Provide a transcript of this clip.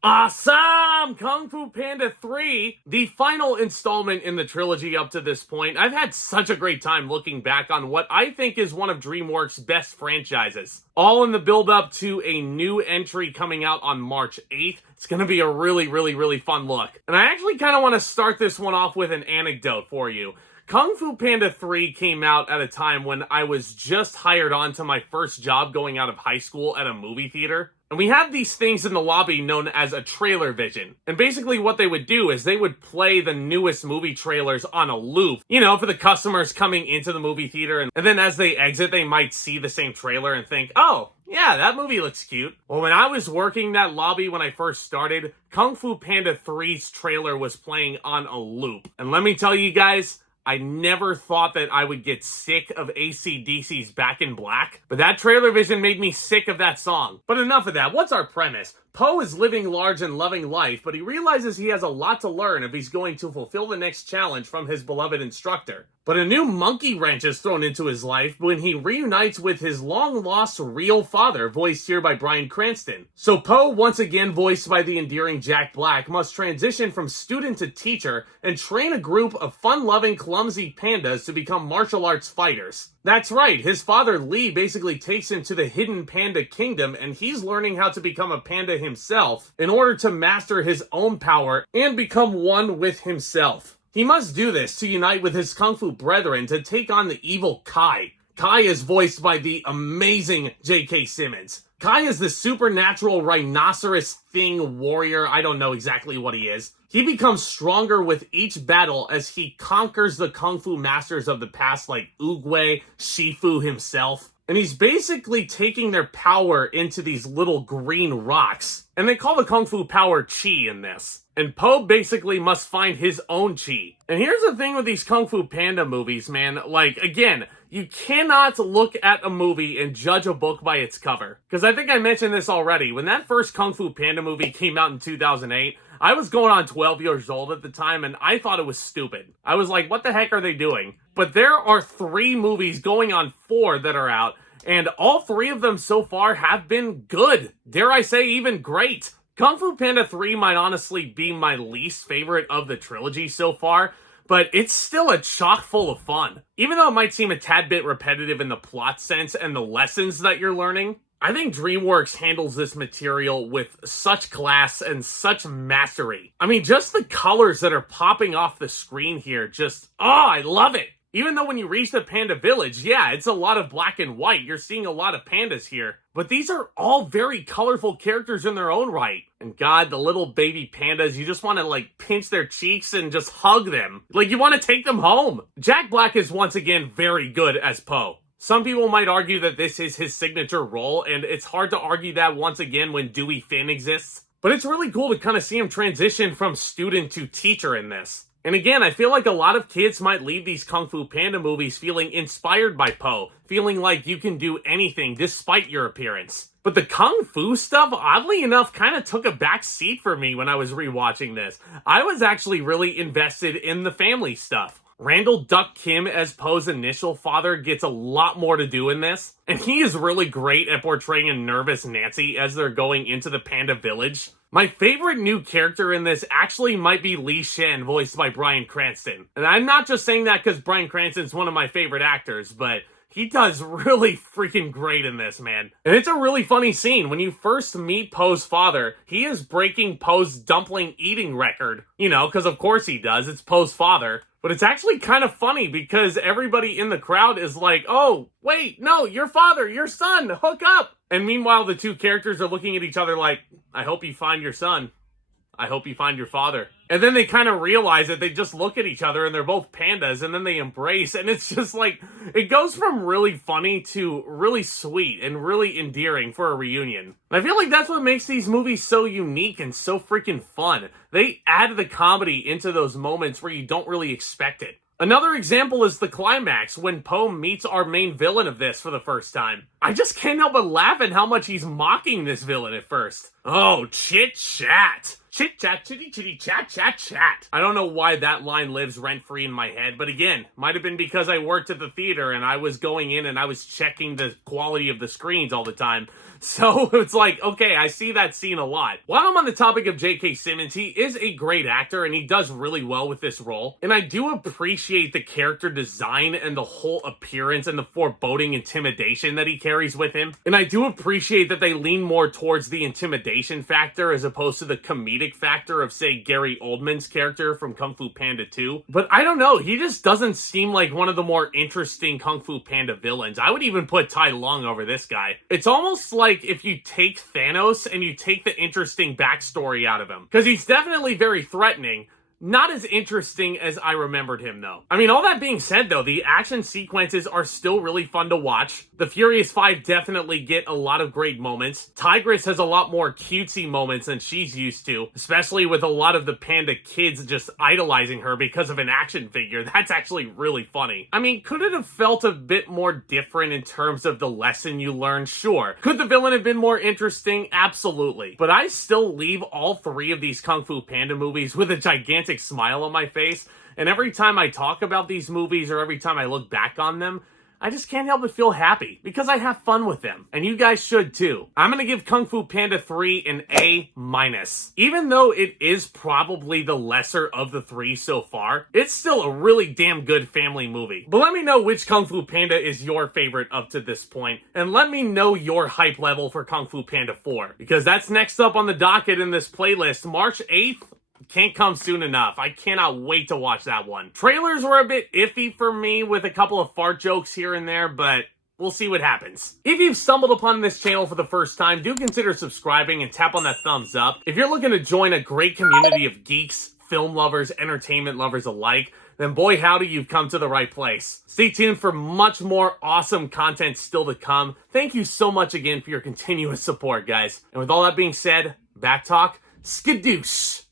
Awesome! Kung Fu Panda 3, the final installment in the trilogy up to this point. I've had such a great time looking back on what I think is one of Dreamworks' best franchises. All in the build-up to a new entry coming out on March 8th. It's gonna be a really fun look. And I actually kind of want to start this one off with an anecdote for you. Kung Fu Panda 3 came out at a time when I was just hired on to my first job going out of high school at a movie theater. And we had these things in the lobby known as a trailer vision. And basically what they would do is they would play the newest movie trailers on a loop, you know, for the customers coming into the movie theater. And then as they exit, they might see the same trailer and think, oh, yeah, that movie looks cute. Well, when I was working that lobby when I first started, Kung Fu Panda 3's trailer was playing on a loop. And let me tell you guys, I never thought that I would get sick of AC/DC's Back in Black, but that trailer vision made me sick of that song. But enough of that, what's our premise? Po is living large and loving life, but he realizes he has a lot to learn if he's going to fulfill the next challenge from his beloved instructor. But a new monkey wrench is thrown into his life when he reunites with his long-lost real father, voiced here by Bryan Cranston. So Po, once again voiced by the endearing Jack Black, must transition from student to teacher and train a group of fun-loving, clumsy pandas to become martial arts fighters. That's right, his father Lee basically takes him to the hidden panda kingdom, and he's learning how to become a panda himself in order to master his own power and become one with himself. He must do this to unite with his Kung Fu brethren to take on the evil Kai. Kai is voiced by the amazing J.K. Simmons. Kai is the supernatural rhinoceros thing warrior. I don't know exactly what he is. He becomes stronger with each battle as he conquers the Kung Fu masters of the past like Oogway, Shifu himself. And he's basically taking their power into these little green rocks. And they call the Kung Fu power Chi in this. And Po basically must find his own Chi. And here's the thing with these Kung Fu Panda movies, man. Like, again, you cannot look at a movie and judge a book by its cover. Because I think I mentioned this already. When that first Kung Fu Panda movie came out in 2008, I was going on 12 years old at the time, and I thought it was stupid. I was like, what the heck are they doing? But there are 3 movies going on 4 that are out, and all 3 of them so far have been good. Dare I say, even great. Kung Fu Panda 3 might honestly be my least favorite of the trilogy so far, but it's still a chock full of fun. Even though it might seem a tad bit repetitive in the plot sense and the lessons that you're learning, I think Dreamworks handles this material with such class and such mastery. I mean, just the colors that are popping off the screen here, I love it. Even though when you reach the panda village, yeah, it's a lot of black and white. You're seeing a lot of pandas here. But these are all very colorful characters in their own right. And God, the little baby pandas, you just want to like pinch their cheeks and just hug them. Like you want to take them home. Jack Black is once again very good as Po. Some people might argue that this is his signature role, and it's hard to argue that once again when Dewey Finn exists. But it's really cool to kind of see him transition from student to teacher in this. And again, I feel like a lot of kids might leave these Kung Fu Panda movies feeling inspired by Po, feeling like you can do anything despite your appearance. But the Kung Fu stuff, oddly enough, kind of took a back seat for me when I was rewatching this. I was actually really invested in the family stuff. Randall Duck Kim as Po's initial father gets a lot more to do in this, and he is really great at portraying a nervous Nancy as they're going into the panda village. My favorite new character in this actually might be Li Shen, voiced by Bryan Cranston. And I'm not just saying that because Bryan Cranston's one of my favorite actors, but he does really freaking great in this, man. And it's a really funny scene. When you first meet Po's father, he is breaking Po's dumpling eating record. You know, because of course he does. It's Po's father. But it's actually kind of funny because everybody in the crowd is like, oh, wait, no, your father, your son, hook up. And meanwhile, the 2 characters are looking at each other like, I hope you find your son. I hope you find your father. And then they kind of realize that they just look at each other and they're both pandas and then they embrace. And it's just like, it goes from really funny to really sweet and really endearing for a reunion. And I feel like that's what makes these movies so unique and so freaking fun. They add the comedy into those moments where you don't really expect it. Another example is the climax when Po meets our main villain of this for the first time. I just can't help but laugh at how much he's mocking this villain at first. Oh, chit chat. Chit chat, chitty chitty chat chat chat. I don't know why that line lives rent free in my head, but again, might have been because I worked at the theater and I was going in and I was checking the quality of the screens all the time. So it's like, okay, I see that scene a lot. While I'm on the topic of J.K. Simmons, he is a great actor and he does really well with this role. And I do appreciate the character design and the whole appearance and the foreboding intimidation that he carries with him. And I do appreciate that they lean more towards the intimidation factor as opposed to the comedic factor of, say, Gary Oldman's character from Kung Fu Panda 2. But I don't know, he just doesn't seem like one of the more interesting Kung Fu Panda villains. I would even put Tai Lung over this guy. It's almost like if you take Thanos and you take the interesting backstory out of him. Because he's definitely very threatening. Not as interesting as I remembered him, though. I mean, all that being said, though, the action sequences are still really fun to watch. The Furious Five definitely get a lot of great moments. Tigress has a lot more cutesy moments than she's used to, especially with a lot of the panda kids just idolizing her because of an action figure. That's actually really funny. I mean, could it have felt a bit more different in terms of the lesson you learned? Sure. Could the villain have been more interesting? Absolutely. But I still leave all three of these Kung Fu Panda movies with a gigantic smile on my face, and every time I talk about these movies or every time I look back on them, I just can't help but feel happy because I have fun with them, and you guys should too. I'm gonna give Kung Fu Panda 3 an A-. Even though it is probably the lesser of the three so far, it's still a really damn good family movie. But let me know which Kung Fu Panda is your favorite up to this point, and let me know your hype level for Kung Fu Panda 4, because that's next up on the docket in this playlist, March 8th. Can't come soon enough. I cannot wait to watch that one. Trailers were a bit iffy for me with a couple of fart jokes here and there, but we'll see what happens. If you've stumbled upon this channel for the first time, do consider subscribing and tap on that thumbs up. If you're looking to join a great community of geeks, film lovers, entertainment lovers alike, then boy howdy, you've come to the right place. Stay tuned for much more awesome content still to come. Thank you so much again for your continuous support, guys. And with all that being said, back talk, skadoosh.